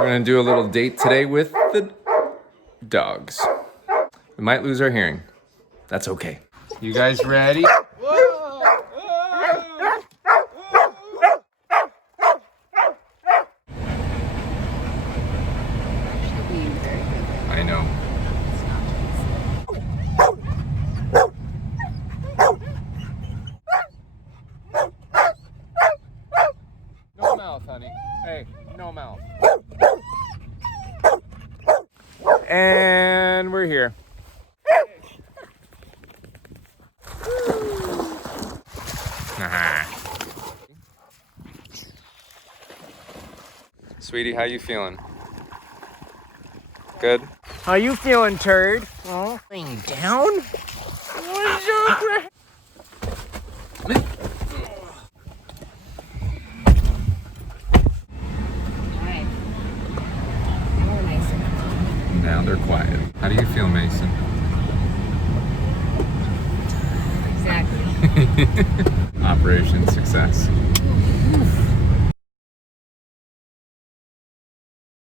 We're gonna do a little date today with the dogs. We might lose our hearing. That's okay. You guys ready? I know. No mouth, honey. Hey, no mouth. And we're here. Sweetie, how you feeling? Good? How you feeling, turd? Oh, laying down? Now they're quiet. How do you feel, Mason? Exactly. Operation success.